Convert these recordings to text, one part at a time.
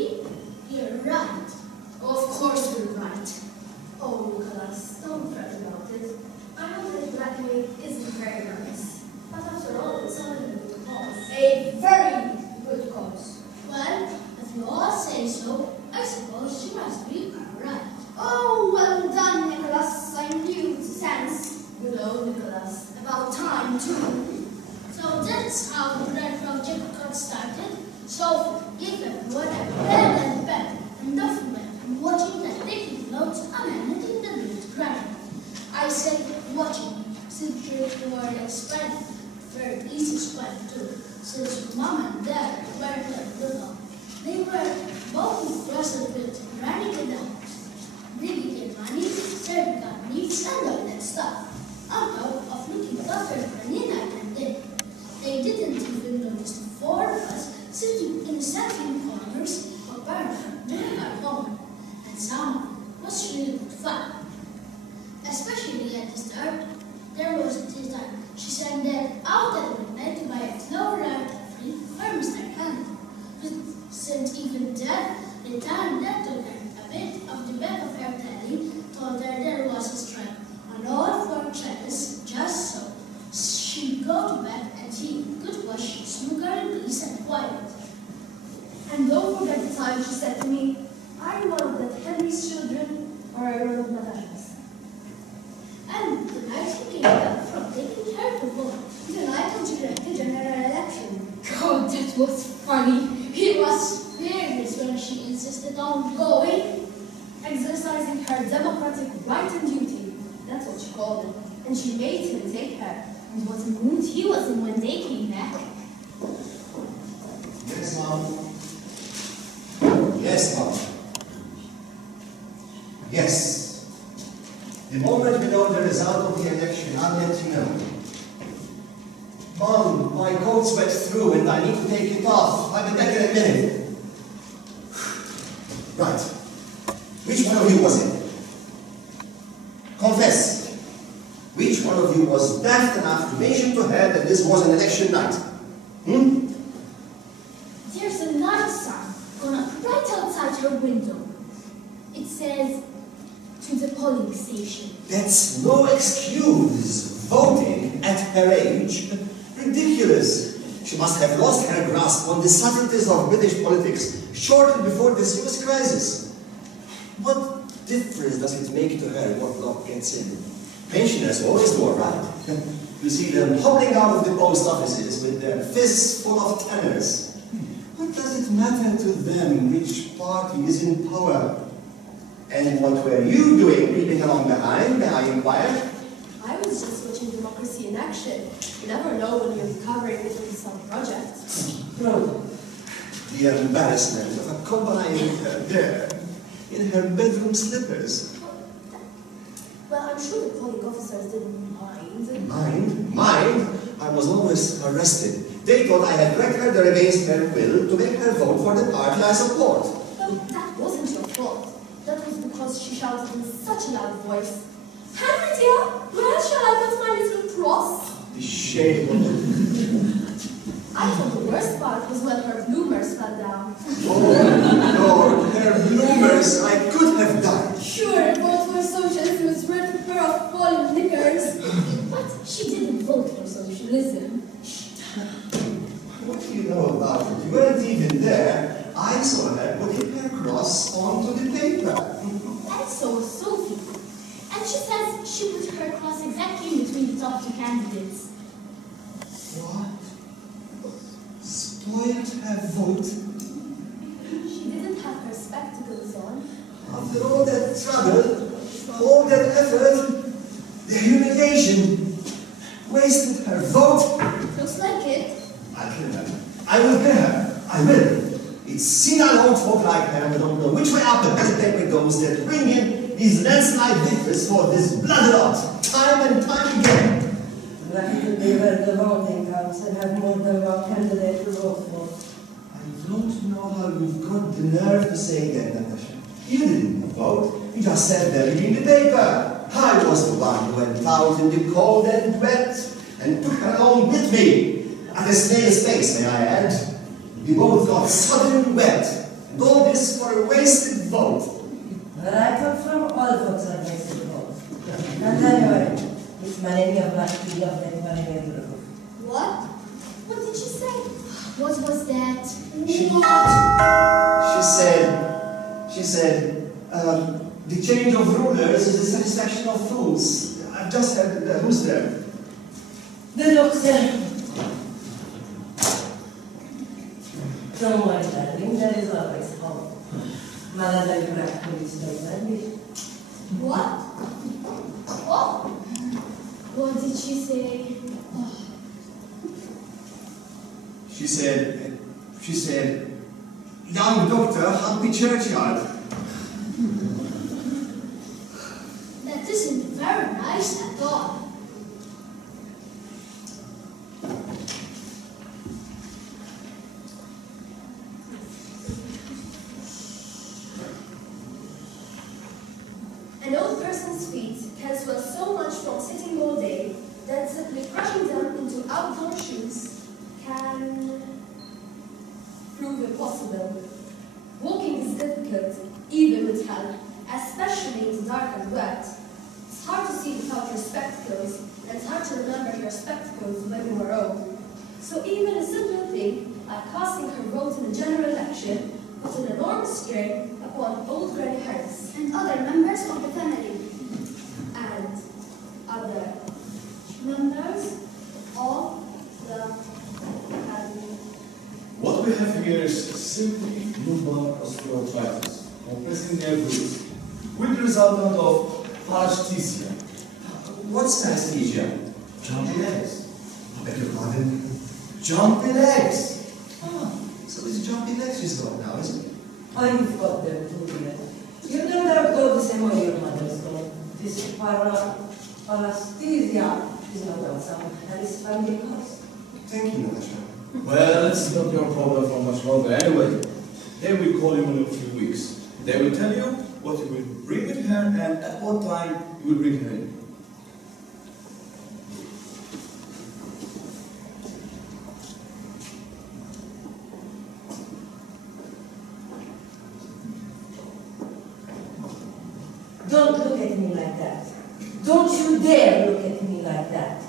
Maybe you're right. Of course you're right. Oh, Nicholas, don't fret about it. I know that blackmail isn't very nice. But after all, it's only a good cause. A very good cause. Well, if you all say so, I suppose you must be right. Oh, well done, Nicholas. I knew the sense. Good old Nicholas. About time, too. So that's how the Red Project got started. So if everyone had pen and pen and document and watching and taking notes and anything that needs granted. I say watching, since the word expand, very easy spread too, since Mom and Dad were little. They were both trusted with running in the house, bringing in money, serving up needs and all that stuff, on top of looking after Granny night and day. They didn't even notice the four of us sitting in separate corners of Bernard doing our homework, and some was really good fun. Especially at the start, there was this time she sang that out at midnight to buy a flower light free for Mr. Hanley. But since even then, the time that took her a bit of the back of her telly told her there was a strike on all four channels, just so she'd go to bed and she could watch snooker in peace and quiet. And don't forget the time she said to me, are you one of that Henry's children, or are you one of Natasha's? And the night he came back from taking her to vote, the night of the general election. God, it was funny. He was furious when she insisted on going. Exercising her democratic right and duty, that's what she called it. And she made him take her. And what a mood he was in when they came back. Yes, Mom. Yes, Mom. Yes. The moment we know the result of the election, I'll let you know. Mom, my coat's wet through and I need to take it off. I'll be back in a minute. Right. Which one of you was it? Confess. Which one of you was daft enough to mention to her that this was an election night? There's a nice sign going up right outside your window. It says, to the polling station. That's no excuse. Voting at her age? Ridiculous. She must have lost her grasp on the subtleties of British politics shortly before the Suez crisis. What difference does it make to her what luck gets in? Pensioners always do all right. You see them hobbling out of the post offices with their fists full of tanners. What does it matter to them which party is in power? And what were you doing creeping along behind, may I inquire? I was just watching democracy in action. You never know when you're recovering between some projects. No. The embarrassment of accompanying her there in her bedroom slippers. Well, I'm sure the polling officers didn't mind. Mind? I was always arrested. They thought I had wrecked her against her will to make her vote for the party I support. Well, that wasn't your fault. That was because she shouted in such a loud voice. Henry dear, where shall I put my little cross? The shame of it. I thought the worst part was when her bloomers fell down. Oh, Lord, her bloomers, I could have died. Sure, vote for socialism was worth a pair of falling knickers. But she didn't vote for socialism. What do you know about it? You weren't even there. I saw her putting her cross onto the paper. And so was Sophie. And she says she put her cross exactly in between the top two candidates. What? Spoiled her vote? She didn't have her spectacles on. After all that trouble, all that effort, the humiliation, wasted her vote. Looks like it. I'll kill her. I will kill her. I will. It's senile old folk like her who don't know which way up the ballot paper goes that bring in these landslide victories for this blood lot, time and time again. Lucky to be where the voting counts and have more than one candidate to vote for. I don't know how you've got the nerve to say that, Natasha. You didn't vote. You just sat there reading the paper. I was the one who went out in the cold and wet and took her along with me. At a snail's pace, may I add. We both got sudden wet. And all this for a wasted vote. But I thought from all votes are wasted votes. And anyway, it's my name of black tea of that money in the roof. What? What did she say? What was that? She said, the change of rulers is the satisfaction of fools. I've just heard, who's there? The doctor. Don't worry, darling, there is always hope. Malada Yurak police statement. What? What? What did she say? She said, young doctor, happy churchyard. That isn't very nice at all. An old person's feet can swell so much from sitting all day that simply crushing them into outdoor shoes can prove impossible. Walking is difficult, even with help, especially in the dark and wet. It's hard to see without your spectacles, and it's hard to remember your spectacles when you are old. So even a simple thing, like casting her vote in a general election, put an enormous strain upon old Granny Harris And other members of the family. and other members of the family. What we have here is simply lumbar osteoarthritis, compressing nerve roots, with the resultant of paresthesia. What's anesthesia? Jumpy legs. I beg your pardon? Jumpy legs! Ah, so it's jumpy legs she's got now, isn't it? Oh, you've got them too, dear. You don't have to go the same way your mother's gone. This paresthesia is not awesome, and it's family cause. Thank you, Natasha. Well, it's not your problem for much longer anyway. They will call you in a few weeks. They will tell you what you will bring with her and at what time you will bring her in. Don't look at me like that. Don't you dare look at me like that.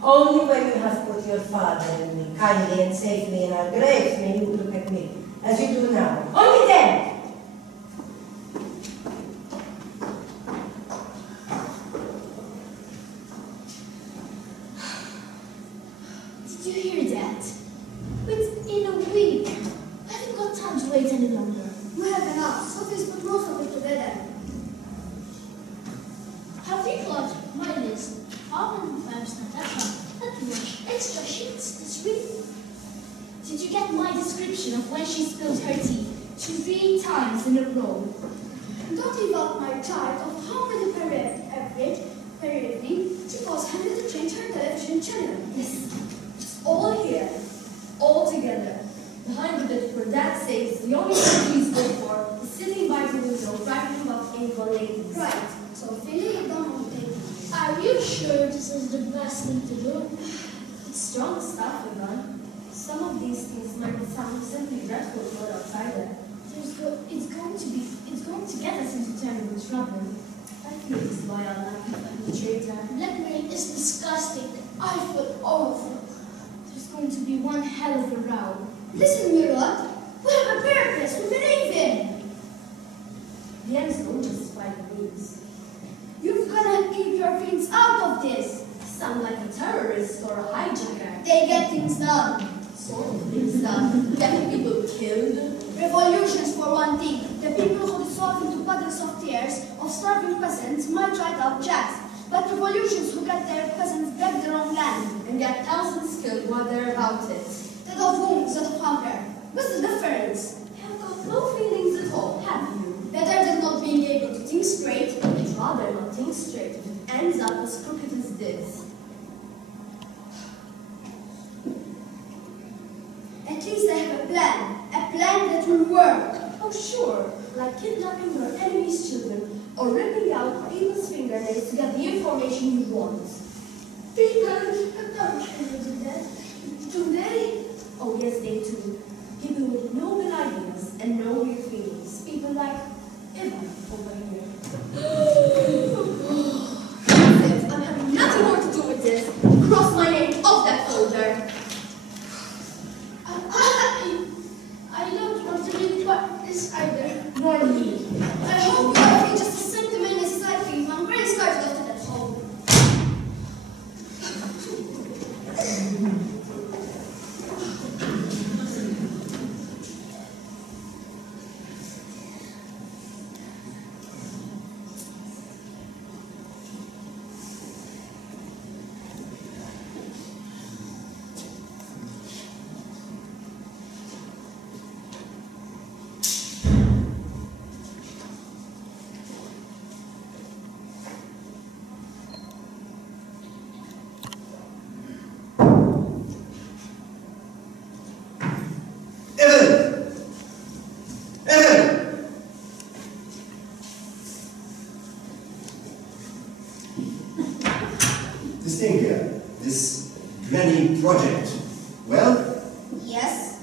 Only when you have put your father and me kindly and safely in our graves may you look at me as you do now. Only then! Did you hear that? Within a week. I haven't got time to wait any longer. We have enough. Sophie's put most of it together. Have you got my list? How many times Natasha had to wash extra sheets this week? Did you get my description of when she spilled her tea 3 times in a row? Don't leave out my chart of how many per evening she was handed to change her television channel. Yes, it's all here, all together. Behind the bit for that sake, the only thing he's good for is sitting by the window, writing about able ladies. Right. So Philly, you don't want to take it. Are you sure this is the best thing to do? It's strong stuff, Ivan. Some of these things might sound simply dreadful to an outsider. It's going to get us into terrible trouble. I feel this by our lucky family traitor. Blackmail is disgusting. I feel awful. There's going to be one hell of a row. Listen, Mirot. We have a purpose. We believe in. The ends don't justify the means. You've got to keep your things out of this. Sound like a terrorist or a hijacker. They get things done. Sort of things done. Getting people killed. Revolutions for one thing. The people who dissolve into puddles of tears of starving peasants might write out checks. But revolutions who get their peasants back their own land And get thousands killed while they're about it. instead of wounds and of hunger. What's the difference? Have got no feelings at all, have you? Better than not being able to think straight. I'd rather not think straight if it ends up as crooked as this. At least I have a plan that will work. Oh sure, like kidnapping your enemy's children or ripping out people's fingernails to get the information you want. People, I don't do that. Do they? Oh yes, they do. People with noble ideas and no real project. Well, Yes?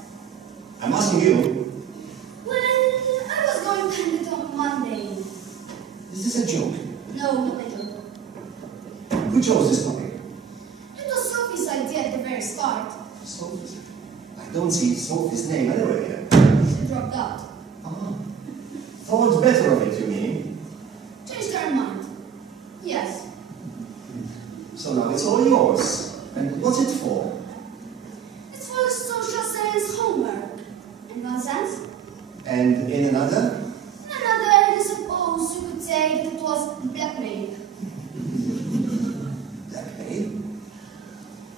I'm asking you, Well, I was going to end it on Monday. is this a joke? No, not a joke. Who chose this topic? It was Sophie's idea at the very start. Sophie's. I don't see Sophie's name anywhere here. She dropped out. Ah. Thought better of it, you mean? Changed her mind. Yes. So now it's all yours. And what's it for? It's for social science homework. In one sense. And in another? In another, I suppose you could say that it was blackmail. Blackmail?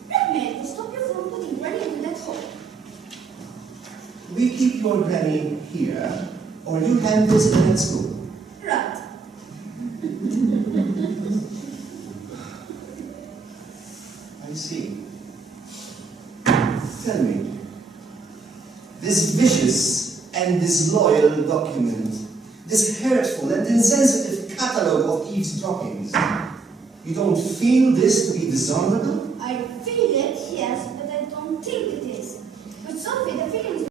Blackmail to stop you from putting Granny in that hole. We keep your granny here, or you hand this in at school. Right. I see. Tell me, this vicious and disloyal document, this hurtful and insensitive catalogue of eavesdroppings, you don't feel this to be dishonorable? I feel it, yes, but I don't think it is. With Sophie, the feelings